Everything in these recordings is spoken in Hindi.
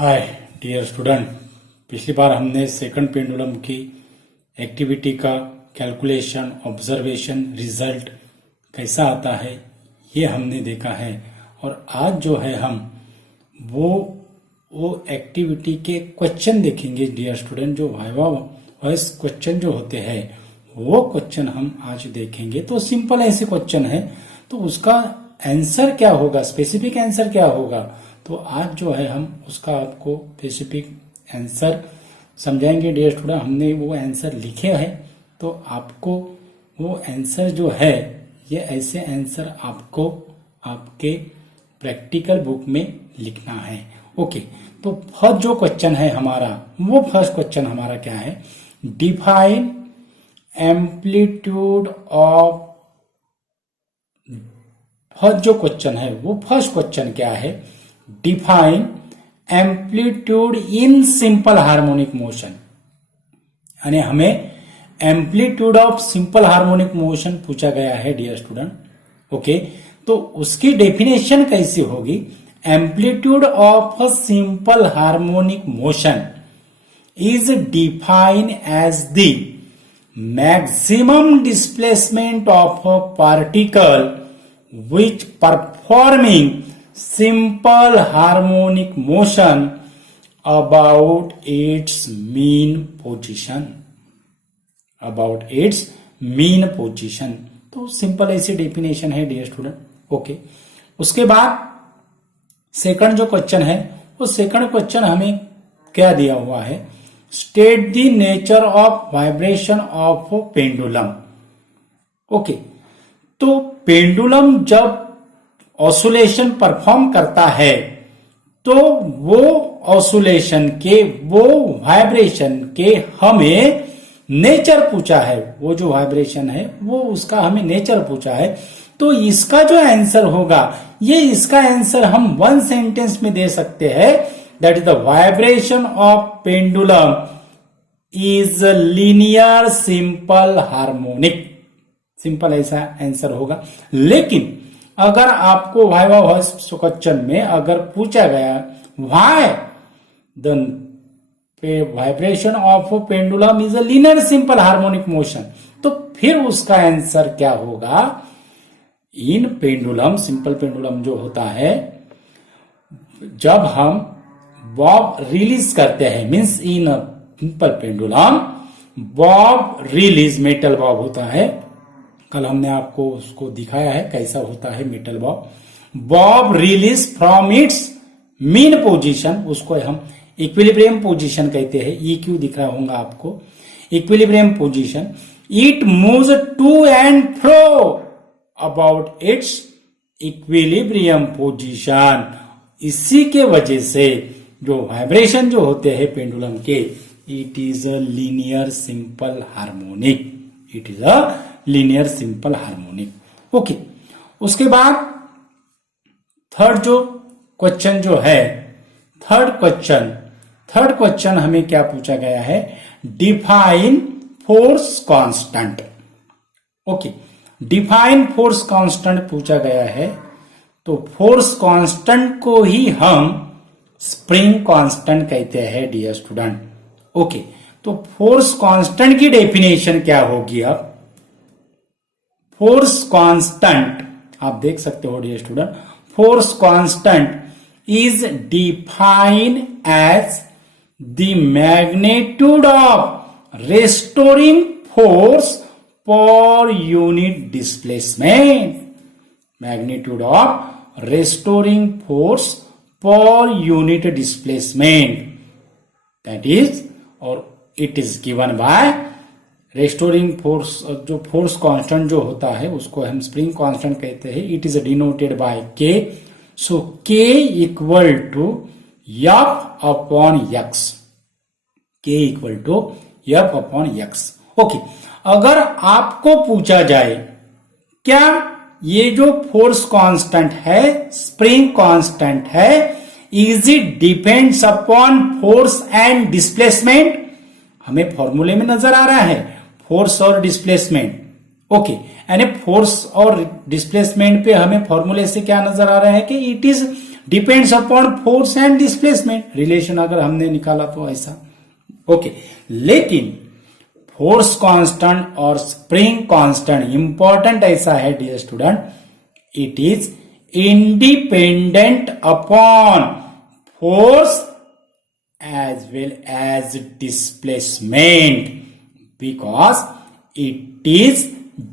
हाय डियर स्टूडेंट, पिछली बार हमने सेकंड पेंडुलम की एक्टिविटी का कैलकुलेशन, ऑब्जर्वेशन, रिजल्ट कैसा आता है ये हमने देखा है। और आज जो है हम वो एक्टिविटी के क्वेश्चन देखेंगे डियर स्टूडेंट। जो वाइवा वॉइस क्वेश्चन जो होते हैं वो क्वेश्चन हम आज देखेंगे। तो सिंपल ऐसे क्वेश्चन है, तो उसका आंसर क्या होगा, स्पेसिफिक आंसर क्या होगा, तो आज जो है हम उसका आपको स्पेसिफिक आंसर समझाएंगे डियर स्टूडेंट। हमने वो आंसर लिखे हैं, तो आपको वो आंसर जो है ये ऐसे आंसर आपको आपके प्रैक्टिकल बुक में लिखना है। ओके, तो फर्स्ट जो क्वेश्चन है हमारा, वो फर्स्ट क्वेश्चन हमारा क्या है, डिफाइन एम्पलीट्यूड ऑफ। फर्स्ट जो क्वेश्चन है वो फर्स्ट क्वेश्चन क्या है, define amplitude in simple harmonic motion. यानी हमें amplitude of simple harmonic motion पूछा गया है डियर स्टूडेंट। ओके, तो उसकी डेफिनेशन कैसी होगी, amplitude of a simple harmonic motion is defined as the maximum displacement of a particle which performing simple harmonic motion about its mean position, about its mean position। तो सिंपल ऐसी डेफिनेशन है डियर स्टूडेंट। ओके, उसके बाद सेकंड जो क्वेश्चन है, वो सेकंड क्वेश्चन हमें क्या दिया हुआ है, state the nature of vibration of pendulum. Okay, तो पेंडुलम जब ऑसुलेशन परफॉर्म करता है तो वो ऑसुलेशन के, वो वाइब्रेशन के हमें नेचर पूछा है। वो जो वाइब्रेशन है वो उसका हमें नेचर पूछा है। तो इसका जो आंसर होगा, ये इसका आंसर हम वन सेंटेंस में दे सकते हैं, that is the vibration of pendulum is linear simple harmonic. Simple ऐसा आंसर होगा। लेकिन अगर आपको वाइवा वॉइस क्वेश्चन में अगर पूछा गया why the vibration of pendulum is a linear simple harmonic motion, तो फिर उसका आंसर क्या होगा, इन पेंडुलम, सिंपल पेंडुलम जो होता है, जब हम बॉब रिलीज करते हैं, means in simple pendulum Bob release, metal Bob होता है, कल हमने आपको उसको दिखाया है कैसा होता है metal Bob. Bob release from its mean position, उसको हम इक्विलिब्रियम पोजीशन कहते हैं। EQ दिख रहा होगा आपको, equilibrium position. It moves to and fro about its equilibrium position. इसी के वजह से जो वाइब्रेशन जो होते हैं पेंडुलम के, it is a linear simple harmonic, it is a linear simple harmonic. Okay, उसके बाद थर्ड जो क्वेश्चन जो है, थर्ड क्वेश्चन हमें क्या पूछा गया है, define force constant. Okay, define force constant पूछा गया है, तो फोर्स कांस्टेंट को ही हम स्प्रिंग कांस्टेंट कहते हैं डियर स्टूडेंट। ओके, तो फोर्स कांस्टेंट की डेफिनेशन क्या होगी, अब फोर्स कांस्टेंट आप देख सकते हो dear student, force constant is defined as the magnitude of restoring force per unit displacement, magnitude of restoring force per unit displacement, that is, और it is given by restoring force. जो फोर्स कांस्टेंट जो होता है उसको हम स्प्रिंग कांस्टेंट कहते हैं। It is denoted by K, so K equal to F upon X, K equal to F upon X। Okay, अगर आपको पूछा जाए क्या ये जो फोर्स कांस्टेंट है, स्प्रिंग कांस्टेंट है, is it depends upon force and displacement, हमें फॉर्मूले में नजर आ रहा है फोर्स और डिस्प्लेसमेंट। ओके, यानी फोर्स और डिस्प्लेसमेंट पे हमें फॉर्मूले से क्या नजर आ रहा है कि it is depends upon force and displacement, relation अगर हमने निकाला तो ऐसा। ओके, लेकिन फोर्स कांस्टेंट और स्प्रिंग कांस्टेंट इंपॉर्टेंट ऐसा है dear student, it is independent upon force as well as displacement because it is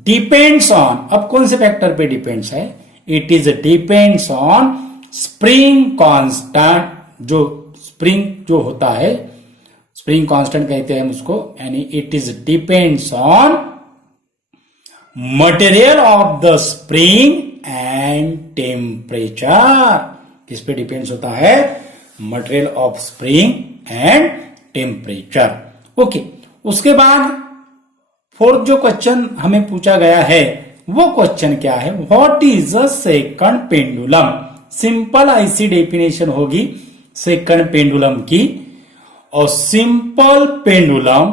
depends on, अब कौन से फैक्टर पे डिपेंड्स है, it is depends on spring constant, जो स्प्रिंग जो होता है, स्प्रिंग कांस्टेंट कहते हैं हम उसको, यानी it is depends on material of the spring and temperature. किस पे डिपेंड्स होता है, material of spring and temperature. Okay, उसके बाद फोर्थ जो क्वेश्चन हमें पूछा गया है वो क्वेश्चन क्या है, what is a second pendulum. Simple ऐसी डेफिनेशन होगी सेकंड पेंडुलम की, और simple pendulum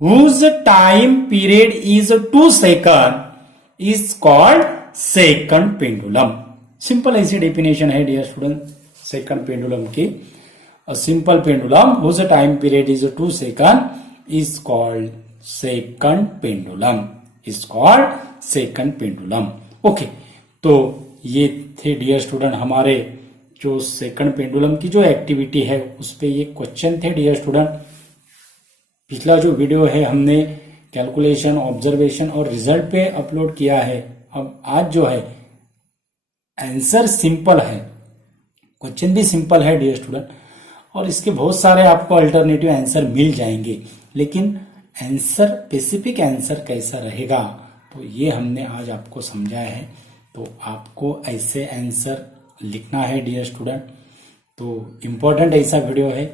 whose time period is 2 second is called second pendulum. Simple ऐसी डेफिनेशन है डियर स्टूडेंट सेकंड पेंडुलम की, a simple pendulum whose time period is 2 seconds is called second pendulum, is called second pendulum। Okay, तो ये थे डियर स्टूडेंट हमारे जो सेकंड पेंडुलम की जो एक्टिविटी है उस पे ये क्वेश्चन थे डियर स्टूडेंट। पिछला जो वीडियो है हमने कैलकुलेशन, ऑब्जर्वेशन और रिजल्ट पे अपलोड किया है। अब आज जो है आंसर सिंपल है, क्वेश्चन भी सिंपल है डियर स्टूडेंट, और इसके बहुत सारे आपको अल्टरनेटिव आंसर मिल जाएंगे, लेकिन आंसर स्पेसिफिक आंसर कैसा रहेगा तो ये हमने आज आपको समझाया है। तो आपको ऐसे आंसर लिखना है डियर स्टूडेंट। तो इम्पोर्टेंट ऐसा वीडियो है,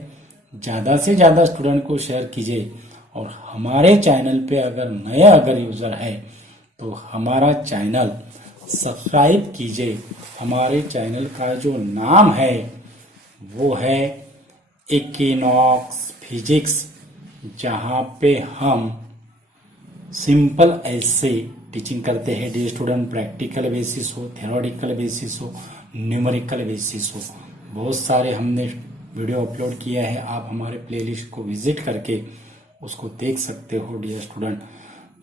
ज़्यादा से ज़्यादा स्टूडेंट को शेयर कीजिए, और हमारे चैनल पे अगर नया अगर यूज़र है तो हमारा चैनल सब्सक्राइब कीजिए। हमारे चैनल का जो नाम है वो है इक्विनॉक्स फिजिक्स, जहाँ पे हम सिंपल ऐसे टीचिंग करते हैं डियर स्टूडेंट, प्रैक्टिकल बेसिस हो, थ्योरेटिकल बेसिस हो, न्यूमेरिकल बेसिस हो। बहुत सारे हमने वीडियो अपलोड किया है, आप हमारे प्लेलिस्ट को विजिट करके उसको देख सकते हो डियर स्टूडेंट।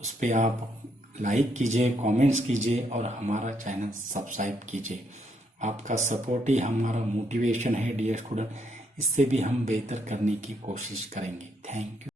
उस पर आप लाइक कीजिए, कमेंट्स कीजिए और हमारा चैनल सब्सक्राइब कीजिए। आपका सपोर्ट ही हमारा मोटिवेशन है डियर स्टूडेंट, इससे भी हम बेहतर करने की कोशिश करेंगे। Thank you.